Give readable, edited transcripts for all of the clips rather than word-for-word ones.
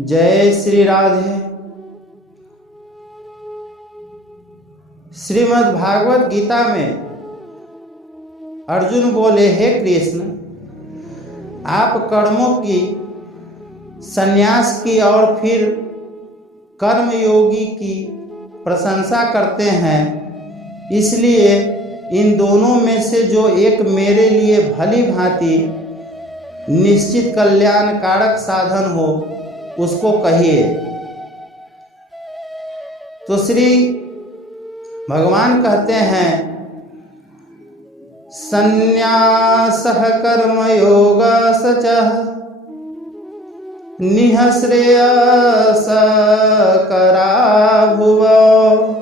जय श्री राधे। श्रीमद् भागवत गीता में अर्जुन बोले, हे कृष्ण, आप कर्मों की संन्यास की और फिर कर्मयोगी की प्रशंसा करते हैं, इसलिए इन दोनों में से जो एक मेरे लिए भली भांति निश्चित कल्याणकारक साधन हो उसको कहिए। तो श्री भगवान कहते हैं, संन्यासः कर्मयोगः सचः निःश्रेयसकरा भुवः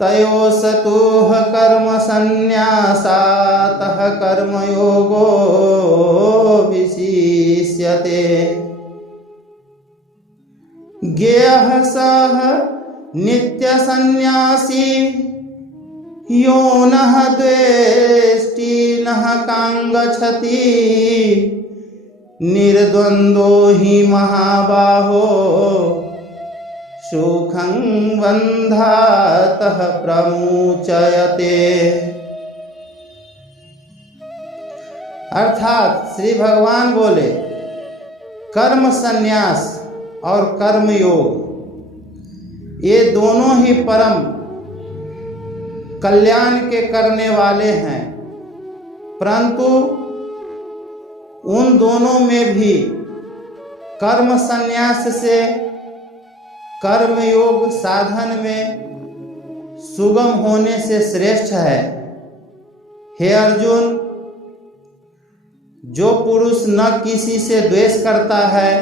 तयोस्तुः कर्म संन्यासातः कर्मयोगो विशिष्यते। ज्ञेयः सः नित्यसन्न्यासी यो नः द्वेष्टि नः काङ्गच्छति निर्द्वन्द्वो हि महाबाहो सुखं बन्धातः प्रमुच्यते। अर्थात श्री भगवान बोले, कर्म संन्यास और कर्म योग ये दोनों ही परम कल्याण के करने वाले हैं, परंतु उन दोनों में भी कर्म संन्यास से कर्म योग साधन में सुगम होने से श्रेष्ठ है। हे अर्जुन, जो पुरुष न किसी से द्वेष करता है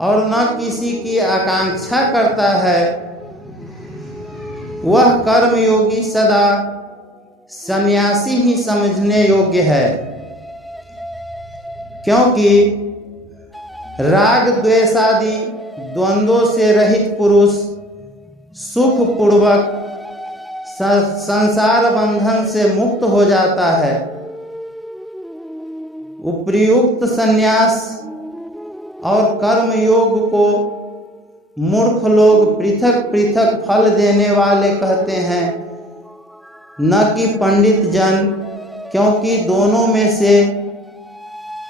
और न किसी की आकांक्षा करता है, वह कर्मयोगी सदा सन्यासी ही समझने योग्य है, क्योंकि राग द्वेषादि द्वंद्वों से रहित पुरुष सुख पूर्वक संसार बंधन से मुक्त हो जाता है। उपर्युक्त संन्यास और कर्म योग को मूर्ख लोग पृथक पृथक फल देने वाले कहते हैं, न कि पंडित जन, क्योंकि दोनों में से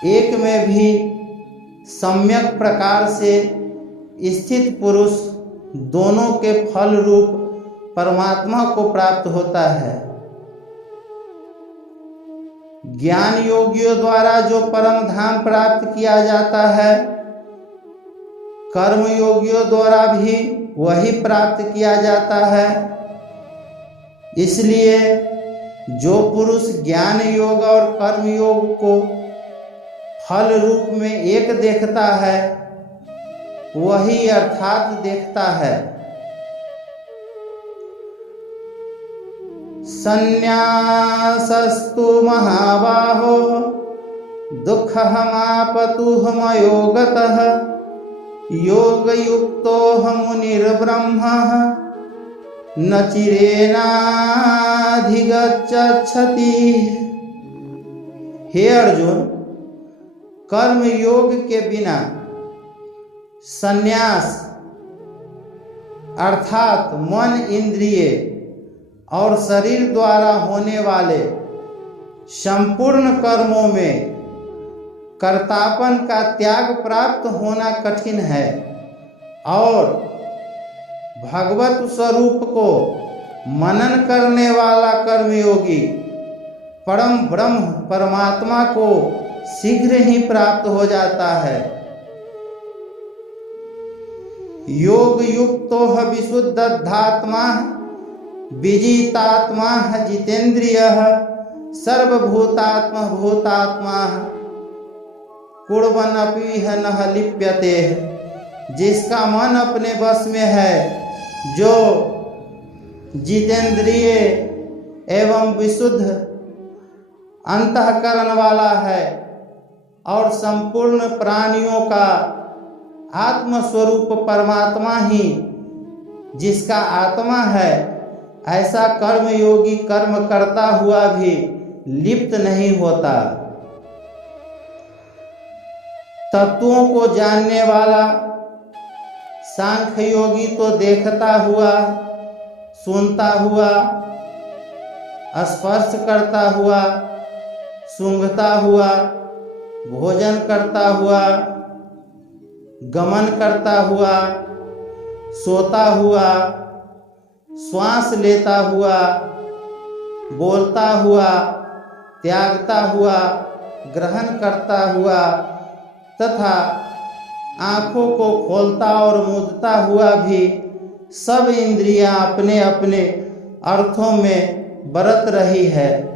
एक में भी सम्यक प्रकार से स्थित पुरुष दोनों के फल रूप परमात्मा को प्राप्त होता है। ज्ञान योगियों द्वारा जो परम धाम प्राप्त किया जाता है, कर्म योगियों द्वारा भी वही प्राप्त किया जाता है। इसलिए जो पुरुष ज्ञान योग और कर्म योग को फल रूप में एक देखता है, वही अर्थात देखता है। संन्यासस्तु महाबाहो दुःखमापतुः मयोगतः योगयुक्तोह मुनिर्ब्रह्मः न चिरेणाधिगच्छति। हे अर्जुन, कर्म योग के बिना संन्यास अर्थात मन, इंद्रिय और शरीर द्वारा होने वाले संपूर्ण कर्मों में कर्तापन का त्याग प्राप्त होना कठिन है, और भगवत स्वरूप को मनन करने वाला कर्मयोगी परम ब्रह्म परमात्मा को शीघ्र ही प्राप्त हो जाता है। योग युक्तो विशुद्धात्मा विजितात्मा जितेन्द्रियः सर्वभूतात्मा भूतात्मा कुर्वन्नपि न लिप्यते। जिसका मन अपने बस में है, जो जितेंद्रिय एवं विशुद्ध अंतःकरण वाला है और संपूर्ण प्राणियों का आत्मस्वरूप परमात्मा ही जिसका आत्मा है, ऐसा कर्मयोगी कर्म करता हुआ भी लिप्त नहीं होता। तत्वों को जानने वाला सांख्य योगी तो देखता हुआ, सुनता हुआ, स्पर्श करता हुआ, सूंघता हुआ, भोजन करता हुआ, गमन करता हुआ, सोता हुआ, श्वास लेता हुआ, बोलता हुआ, त्यागता हुआ, ग्रहण करता हुआ तथा आँखों को खोलता और मूंदता हुआ भी सब इंद्रियां अपने अपने अर्थों में बरत रही है।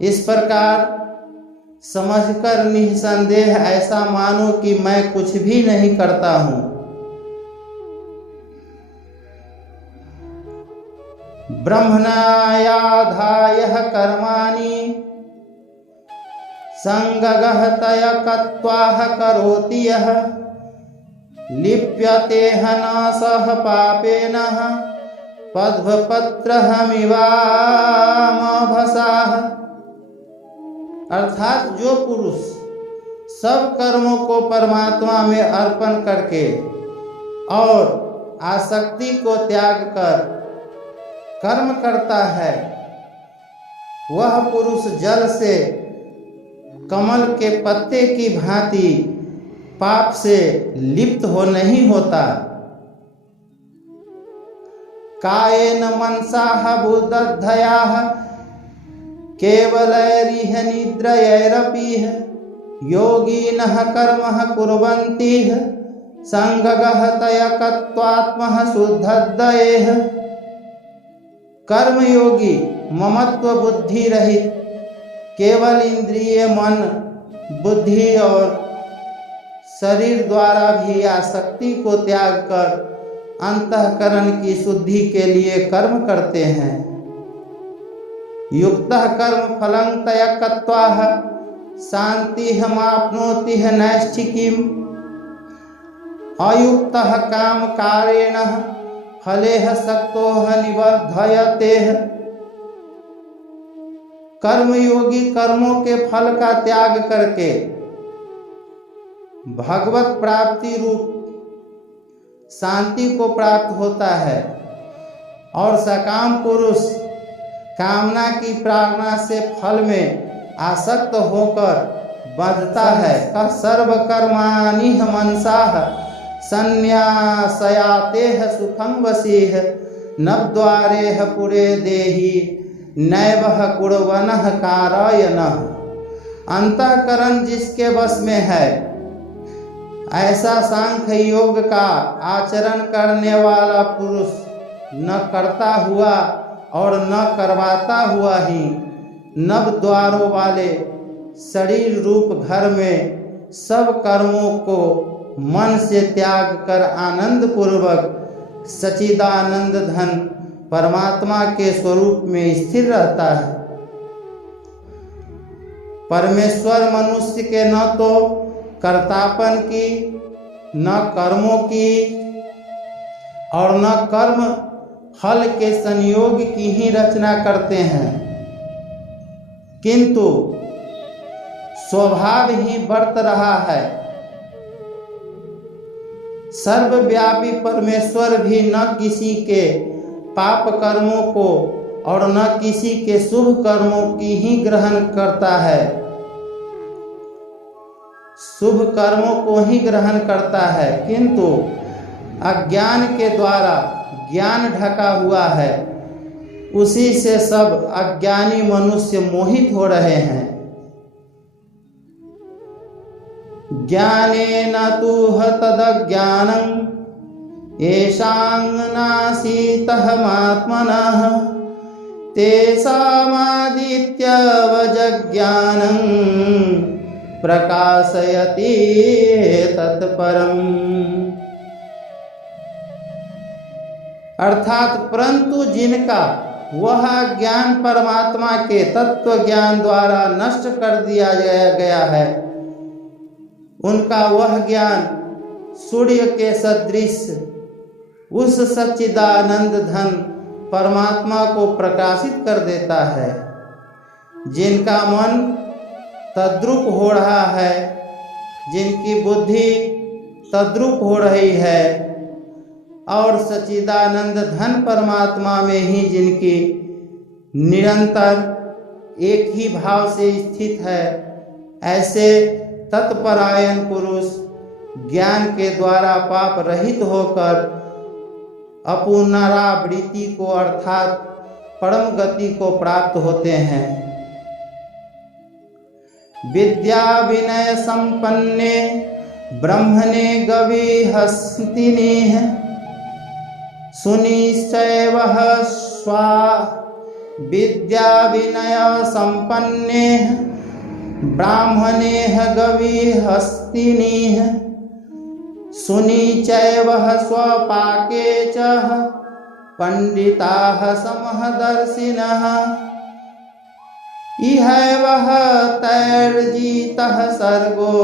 इस प्रकार समझकर निसंदेह ऐसा मानो कि मैं कुछ भी नहीं करता हूँ। ब्रह्मण्याधाय कर्माणि संगगहतय कत्वाह करोति यः लिप्यते न सह पापेन पद्मपत्रहमिवामभसाः। अर्थात जो पुरुष सब कर्मों को परमात्मा में अर्पण करके और आसक्ति को त्याग कर कर्म करता है, वह पुरुष जल से कमल के पत्ते की भांति पाप से लिप्त हो नहीं होता। कायेन मनसाः बुद्धयाः केवलैरिह निद्रयैरपीह योगिनः कर्मः कुर्वन्तिः संगगहतय कत्वात्मः शुद्धदयेः। कर्मयोगी ममत्व बुद्धि रहित केवल इंद्रिय, मन, बुद्धि और शरीर द्वारा भी आसक्ति को त्याग कर अंतःकरण की शुद्धि के लिए कर्म करते हैं। युक्तः कर्म फलं त्यक्त्वा शान्तिमाप्नोति नैष्ठिकीम् अयुक्तः कामकारेण फलेह सक्तो निबध्यते। कर्मयोगी कर्मों के फल का त्याग करके भगवत प्राप्ति रूप शांति को प्राप्त होता है और सकाम पुरुष कामना की प्रेरणा से फल में आसक्त होकर बंधता है। सर्व कर्माणि मनसाः संन्यासयातेह सुखं वसीह नवद्वारेह पुरे देहि नैवह कुर्वनः कारयनः। अंतःकरण जिसके बस में है ऐसा सांख्य योग का आचरण करने वाला पुरुष न करता हुआ और न करवाता हुआ ही नव द्वारों वाले शरीर रूप घर में सब कर्मों को मन से त्याग कर आनंद पूर्वक सच्चिदानंद धन परमात्मा के स्वरूप में स्थिर रहता है। परमेश्वर मनुष्य के न तो कर्तापन की, न कर्मों की और न कर्म फल के संयोग की ही रचना करते हैं, किंतु स्वभाव ही बरत रहा है। सर्वव्यापी परमेश्वर भी न किसी के पाप कर्मों को और न किसी के शुभ कर्मों की ही ग्रहण करता है, शुभ कर्मों को ही ग्रहण करता है, किंतु अज्ञान के द्वारा ज्ञान ढका हुआ है, उसी से सब अज्ञानी मनुष्य मोहित हो रहे हैं। ज्ञानेन तु तदज्ञानं येषां तेषामादित्यवज्ञानं प्रकाशयति तत्परम्। अर्थात परंतु जिनका वह ज्ञान परमात्मा के तत्व ज्ञान द्वारा नष्ट कर दिया गया है, उनका वह ज्ञान सूर्य के सदृश उस सच्चिदानंद धन परमात्मा को प्रकाशित कर देता है। जिनका मन तद्रुप हो रहा है जिनकी बुद्धि तद्रुप हो रही है और सच्चिदानंद घन परमात्मा में ही जिनकी निरंतर एक ही भाव से स्थित है, ऐसे तत्परायण पुरुष ज्ञान के द्वारा पाप रहित होकर अपुनरावृत्ति को अर्थात परम गति को प्राप्त होते हैं। विद्या विनय संपन्ने ब्रह्मणे गविहस्तिनेह सुनिश्चयवः स्वा। विद्या विनय संपन्ने ब्राह्मणेह गविहस्तिनेह सुनिचैवः स्वपाके च पंडिताः समदर्शिनः। इहैवः तैर्जितः सर्गो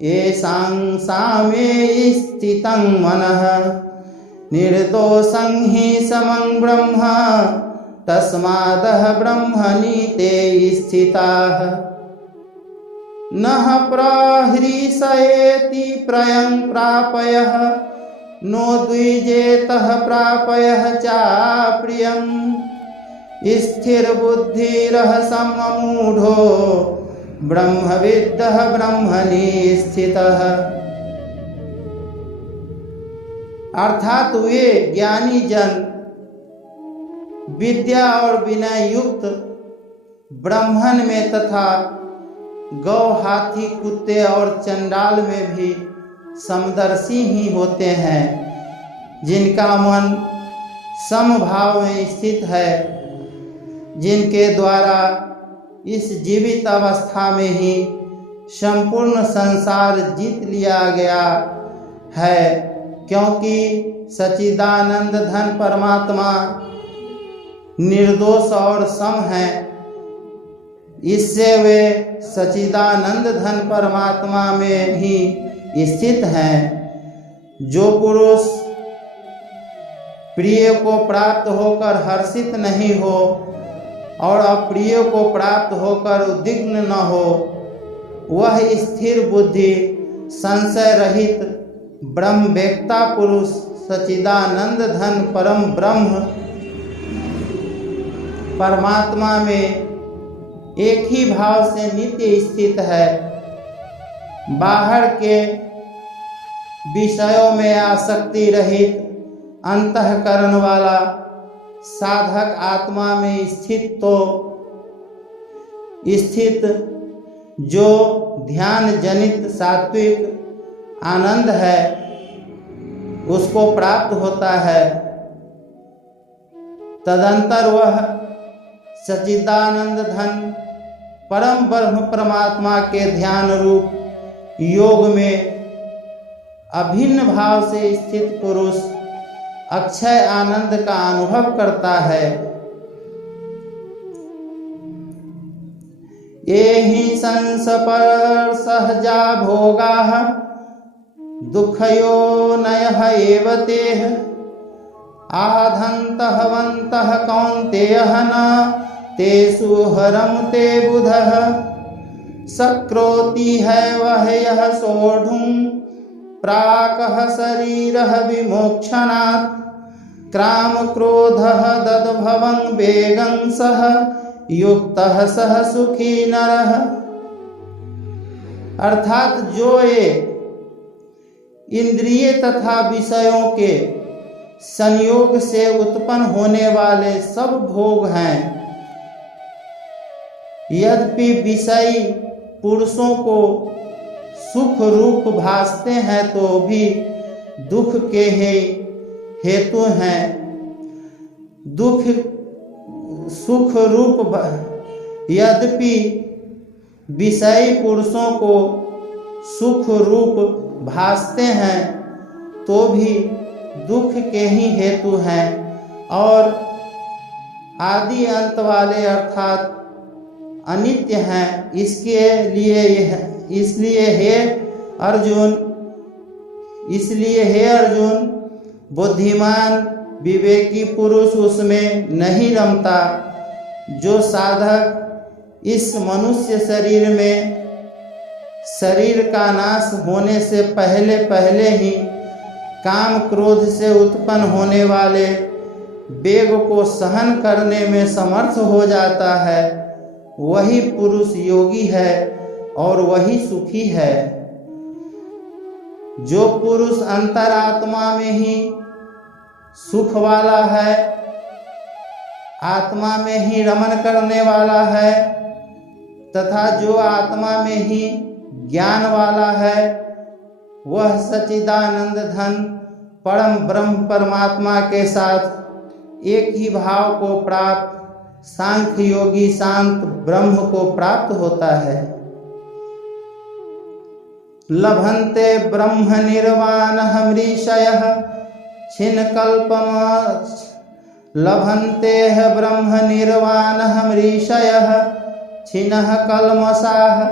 येषां सामे स्थितं मनः। निर्दोषं हि समं ब्रह्म तस्मादः ब्रह्मणि ते स्थिताः। नः प्रहृषयेति प्रयं प्रापयः नो द्विजेतः प्रापयः चाप्रियम्। स्थिरबुद्धिरः सममूढो ब्रह्मविद्दः ब्रह्मणि स्थितः। अर्थात वे ज्ञानी जन विद्या और विनय युक्त ब्राह्मण में तथा गौ हाथी कुत्ते और चंडाल में भी समदर्शी ही होते हैं, जिनका मन समभाव में स्थित है, जिनके द्वारा इस जीवित अवस्था में ही संपूर्ण संसार जीत लिया गया है, क्योंकि सच्चिदानंद घन परमात्मा निर्दोष और सम है। इससे वे सच्चिदानंद घन परमात्मा में ही स्थित हैं। जो पुरुष प्रिय को प्राप्त होकर हर्षित नहीं हो और अप्रिय को प्राप्त होकर उद्विग्न न हो, वह स्थिर बुद्धि संशय रहित ब्रह्मवेत्ता पुरुष सच्चिदानंद घन परम ब्रह्म परमात्मा में एक ही भाव से नित्य स्थित है। बाहर के विषयों में आसक्ति रहित अंतःकरण वाला साधक आत्मा में स्थित जो ध्यान जनित सात्विक आनंद है उसको प्राप्त होता है। तदंतर वह सच्चिदानंद घन परम ब्रह्म परमात्मा के ध्यान रूप योग में अभिन्न भाव से स्थित पुरुष अक्षय आनंद का अनुभव करता है। एहि संस्पर्शजा भोगाः दुःखयोनयः एव तेः आधन्तः कौन्तेयः न तेषु हरमते बुधः। सक्रोति है वह यः सोढुं प्राकः शरीरः विमोक्षणात् क्राम क्रोधः दद्भवं वेगं सह युक्तः सह सुखी नरः। अर्थात जो ये इंद्रिय तथा विषयों के संयोग से उत्पन्न होने वाले सब भोग हैं, यद्यपि विषयी पुरुषों को सुख रूप भासते हैं तो भी दुख के हेतु हैं। दुख सुख रूप यद्यपि विषयी पुरुषों को सुख रूप भासते हैं तो भी दुख के ही हेतु हैं और आदि अंत वाले अर्थात अनित्य हैं। इसलिए हे अर्जुन बुद्धिमान विवेकी पुरुष उसमें नहीं रमता। जो साधक इस मनुष्य शरीर में शरीर का नाश होने से पहले पहले ही काम क्रोध से उत्पन्न होने वाले वेग को सहन करने में समर्थ हो जाता है, वही पुरुष योगी है और वही सुखी है। जो पुरुष अंतरात्मा में ही सुख वाला है, आत्मा में ही रमण करने वाला है तथा जो आत्मा में ही ज्ञान वाला है, वह सच्चिदानंद धन परम ब्रह्म परमात्मा के साथ एक ही भाव को प्राप्त सांख्य योगी शांत ब्रह्म को प्राप्त होता है। लभन्ते ब्रह्म निर्वाणः ऋषयः छिन्नकल्पम लभन्ते ब्रह्म निर्वाणः ऋषयः छिन्नः कल्मषाः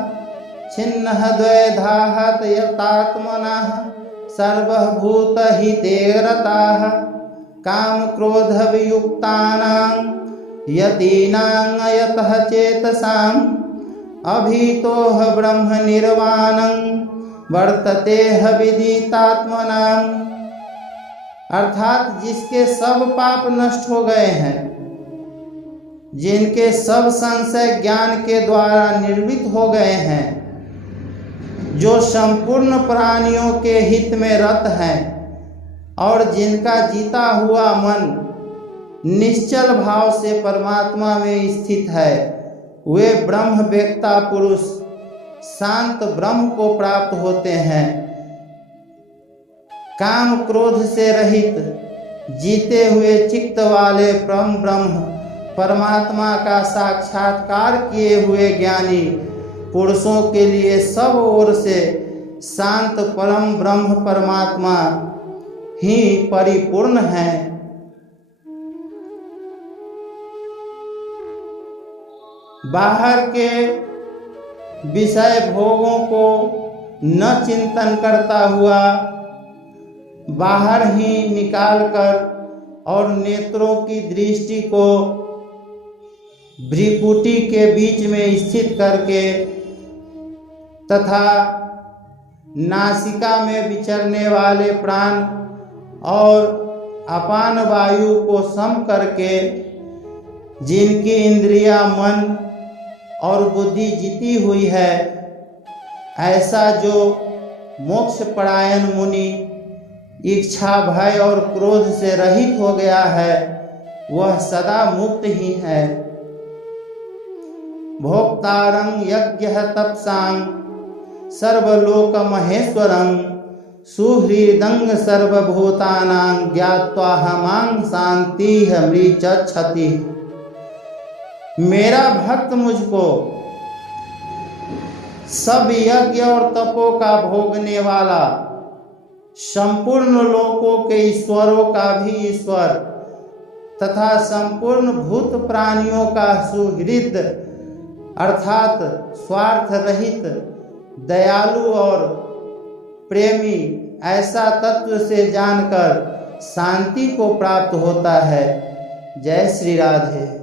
छिन्नः द्वैधाः यतात्मनः सर्वभूतहिते रताः काम क्रोध वियुक्तानां यतीनां यतः चेतसाम् अभीतोः ब्रह्म निर्वाणं वर्तते विदितात्मनाम्। अर्थात जिसके सब पाप नष्ट हो गए हैं, जिनके सब संशय ज्ञान के द्वारा निर्मित हो गए हैं, जो संपूर्ण प्राणियों के हित में रत हैं और जिनका जीता हुआ मन निश्चल भाव से परमात्मा में स्थित है, वे ब्रह्म वेत्ता पुरुष शांत ब्रह्म को प्राप्त होते हैं। काम क्रोध से रहित जीते हुए चित्त वाले परम ब्रह्म परमात्मा का साक्षात्कार किए हुए ज्ञानी पुरुषों के लिए सब ओर से शांत परम ब्रह्म परमात्मा ही परिपूर्ण है। बाहर के विषय भोगों को न चिंतन करता हुआ बाहर ही निकालकर और नेत्रों की दृष्टि को भ्रिकुटी के बीच में स्थित करके तथा नासिका में विचरने वाले प्राण और अपान वायु को सम करके जिनकी इंद्रियां मन और बुद्धि जीती हुई है, ऐसा जो मोक्ष परायण मुनि इच्छा भय और क्रोध से रहित हो गया है, वह सदा मुक्त ही है। भोक्तारं यज्ञः तपसां सर्वलोक महेश्वरं सुहृदं सर्वभूतानां ज्ञात्वा हमां शांतिः मृच्छति। मेरा भक्त मुझको सब यज्ञ और तपों का भोगने वाला, संपूर्ण लोकों के ईश्वरों का भी ईश्वर तथा संपूर्ण भूत प्राणियों का सुहृद अर्थात स्वार्थ रहित दयालु और प्रेमी ऐसा तत्व से जानकर शांति को प्राप्त होता है। जय श्री राधे।